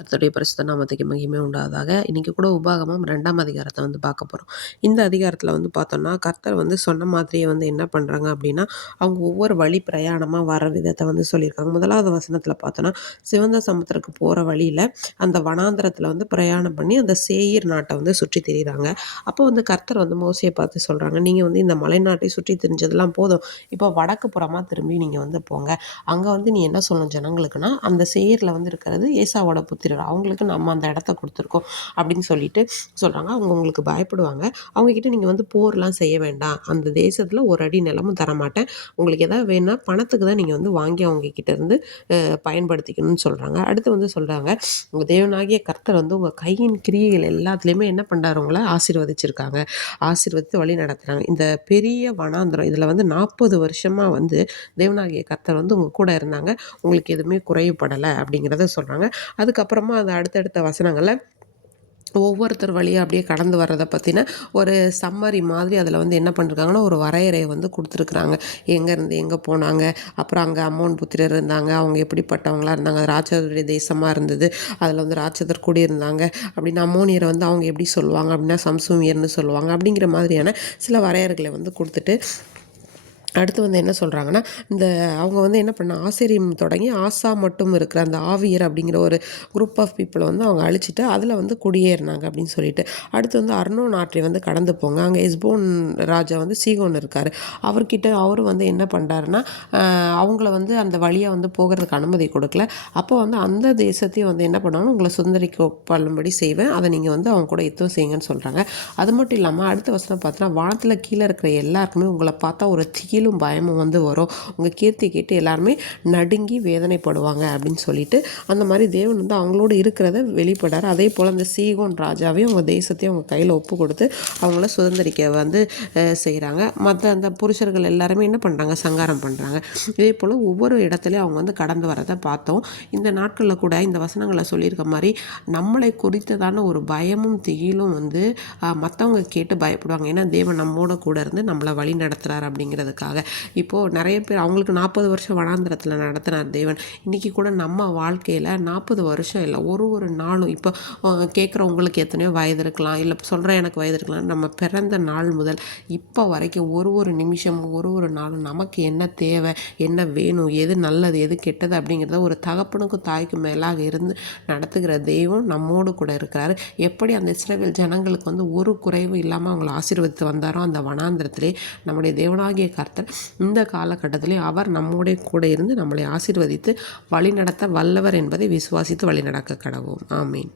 கர்த்தருடைய பரிசுத்த நாமத்துக்கு மகிமை உண்டாவதாக. இன்றைக்கி கூட உபாகமம் 2ஆம் அதிகாரத்தை பார்க்க போகிறோம். இந்த அதிகாரத்தில் பார்த்தோம்னா கர்த்தர் சொன்ன மாதிரியே என்ன பண்ணுறாங்க அப்படின்னா, அவங்க ஒவ்வொரு வழி பிரயாணமாக வர விதத்தை சொல்லியிருக்காங்க. 1வது வசனத்தில் பார்த்தோன்னா, சிவந்த சமுத்திரத்துக்கு போகிற வழியில் அந்த வனாந்திரத்தில் பிரயாணம் பண்ணி அந்த சேயீர் நாட்டை சுற்றி திரிகிறாங்க. அப்போ கர்த்தர் மோசையை பார்த்து சொல்கிறாங்க, நீங்கள் இந்த மலைநாட்டை சுற்றி திரிஞ்சதெல்லாம் போதும், இப்போ வடக்கு புறமாக திரும்பி நீங்கள் போங்க. அங்கே நீ என்ன சொல்லணும் ஜனங்களுக்குன்னா, அந்த சேயீரில் இருக்கிறது ஏசாவோட புத்திரர், அவங்களுக்கு நம்ம அந்த இடத்த கொடுத்துருக்கோம் அப்படின்னு சொல்லிட்டு சொல்கிறாங்க. அவங்க உங்களுக்கு பயப்படுவாங்க. அவங்கக்கிட்ட நீங்கள் போர்லாம் செய்ய வேண்டாம், அந்த தேசத்தில் ஒரு அடி நிலமும் தரமாட்டேன், உங்களுக்கு எதாவது வேணும்னா பணத்துக்கு தான் நீங்கள் வாங்கி அவங்கக்கிட்ட இருந்து பயன்படுத்திக்கணும்னு சொல்கிறாங்க. அடுத்து சொல்கிறாங்க, உங்கள் தேவனாகிய கர்த்தர் உங்கள் கையின் கிரியைகள் எல்லாத்துலேயுமே என்ன பண்ணுறாரு, உங்களை ஆசீர்வதிச்சிருக்காங்க, ஆசீர்வதித்து வழி நடத்துகிறாங்க. இந்த பெரிய வனாந்திரம் இதில் 40 வருஷமாக தேவனாகிய கர்த்தர் உங்கள் கூட இருந்தாங்க, உங்களுக்கு எதுவுமே குறைவுபடலை அப்படிங்கிறத சொல்கிறாங்க. அதுக்கப்புறமா அது அடுத்தடுத்த வசனங்களில் ஒவ்வொருத்தர் வழியாக அப்படியே கடந்து வர்றதை பற்றின ஒரு சம்மரி மாதிரி அதில் என்ன பண்ணிருக்காங்கன்னா, ஒரு வரையறையை கொடுத்துருக்குறாங்க. எங்கேருந்து எங்கே போனாங்க, அப்புறம் அங்கே அம்மோன் புத்திரர் இருந்தாங்க, அவங்க எப்படிப்பட்டவங்களாக இருந்தாங்க, ராட்சதருடைய தேசமாக இருந்தது, அதில் ராட்சதர் கூடியிருந்தாங்க அப்படின்னு. அம்மோனியரை அவங்க எப்படி சொல்லுவாங்க அப்படின்னா சம்சூமியர்னு சொல்லுவாங்க அப்படிங்கிற மாதிரியான சில வரையறைகளை கொடுத்துட்டு அடுத்து என்ன சொல்கிறாங்கன்னா, இந்த அவங்க என்ன பண்ண ஆசிரியம் தொடங்கி ஆசா மட்டும் இருக்கிற அந்த ஆவியர் அப்படிங்கிற ஒரு குரூப் ஆஃப் பீப்புளை அவங்க அழிச்சிட்டு அதில் குடியேறினாங்க அப்படின்னு சொல்லிட்டு. அடுத்து அர்னோன் ஆற்றை கடந்து போங்க, அங்கே எஸ்போன் ராஜா சீகோன் இருக்கார், அவர்கிட்ட அவர் என்ன பண்ணுறாருன்னா, அவங்கள அந்த வழியாக போகிறதுக்கு அனுமதி கொடுக்கல. அப்போ அந்த தேசத்தையும் என்ன பண்ணாங்கன்னா, உங்களை சுதந்திரிக்க பண்ணும்படி செய்வேன், அதை நீங்கள் அவங்க கூட யுத்தம் செய்யுங்கன்னு சொல்கிறாங்க. அது மட்டும் இல்லாமல் அடுத்த வசனம் பார்த்தோன்னா, வானத்தில் கீழே இருக்கிற எல்லாருக்குமே உங்களை பார்த்தா ஒரு பயமும் வரும், உங்கள் கீர்த்தி கேட்டு எல்லாருமே நடுங்கி வேதனைப்படுவாங்க அப்படின்னு சொல்லிட்டு அந்த மாதிரி தேவன் அவங்களோட இருக்கிறத வெளிப்படார். அதே போல் அந்த சீகோன் ராஜாவையும் அவங்க தேசத்தையும் அவங்க கையில் ஒப்பு கொடுத்து அவங்கள சுதந்திரிக்க செய்கிறாங்க. மற்ற அந்த புருஷர்கள் எல்லாருமே என்ன பண்ணுறாங்க, சங்காரம் பண்ணுறாங்க. இதே போல் ஒவ்வொரு இடத்துலையும் அவங்க கடந்து வரதை பார்த்தோம். இந்த நாட்களில் கூட இந்த வசனங்களை சொல்லியிருக்க மாதிரி நம்மளை குறித்ததான ஒரு பயமும் திகிலும் மற்றவங்க கேட்டு பயப்படுவாங்க. ஏன்னா தேவன் நம்மோட கூட இருந்து நம்மளை வழி நடத்துகிறார் அப்படிங்கிறதுக்காக. இப்போது நிறைய பேர் அவங்களுக்கு 40 வருஷம் வனாந்திரத்தில் நடத்தினார் தேவன். இன்றைக்கி கூட நம்ம வாழ்க்கையில் 40 வருஷம் இல்லை, ஒரு நாளும் இப்போ கேட்குறவங்களுக்கு எத்தனையோ வயது இருக்கலாம், இல்லை சொல்கிற எனக்கு வயது இருக்கலாம், நம்ம பிறந்த நாள் முதல் இப்போ வரைக்கும் ஒரு நிமிஷமும் ஒரு நாளும் நமக்கு என்ன தேவை, என்ன வேணும், எது நல்லது எது கெட்டது அப்படிங்கிறத ஒரு தகப்பனுக்கும் தாய்க்கும் மேலாக இருந்து நடத்துகிற தெய்வம் நம்மோடு கூட இருக்கிறாரு. எப்படி அந்த இஸ்ரவேல் ஜனங்களுக்கு ஒரு குறைவும் இல்லாமல் அவங்களை ஆசீர்வதித்து வந்தாரோ அந்த வனாந்திரத்திலே நம்முடைய தேவனாகிய கர்த்தர் இந்த காலகட்டத்திலே அவர் நம்முடைய கூட இருந்து நம்மளை ஆசீர்வதித்து வழி நடத்த வல்லவர் என்பதை விசுவாசித்து வழி நடக்க கடவோம். ஆமீன்.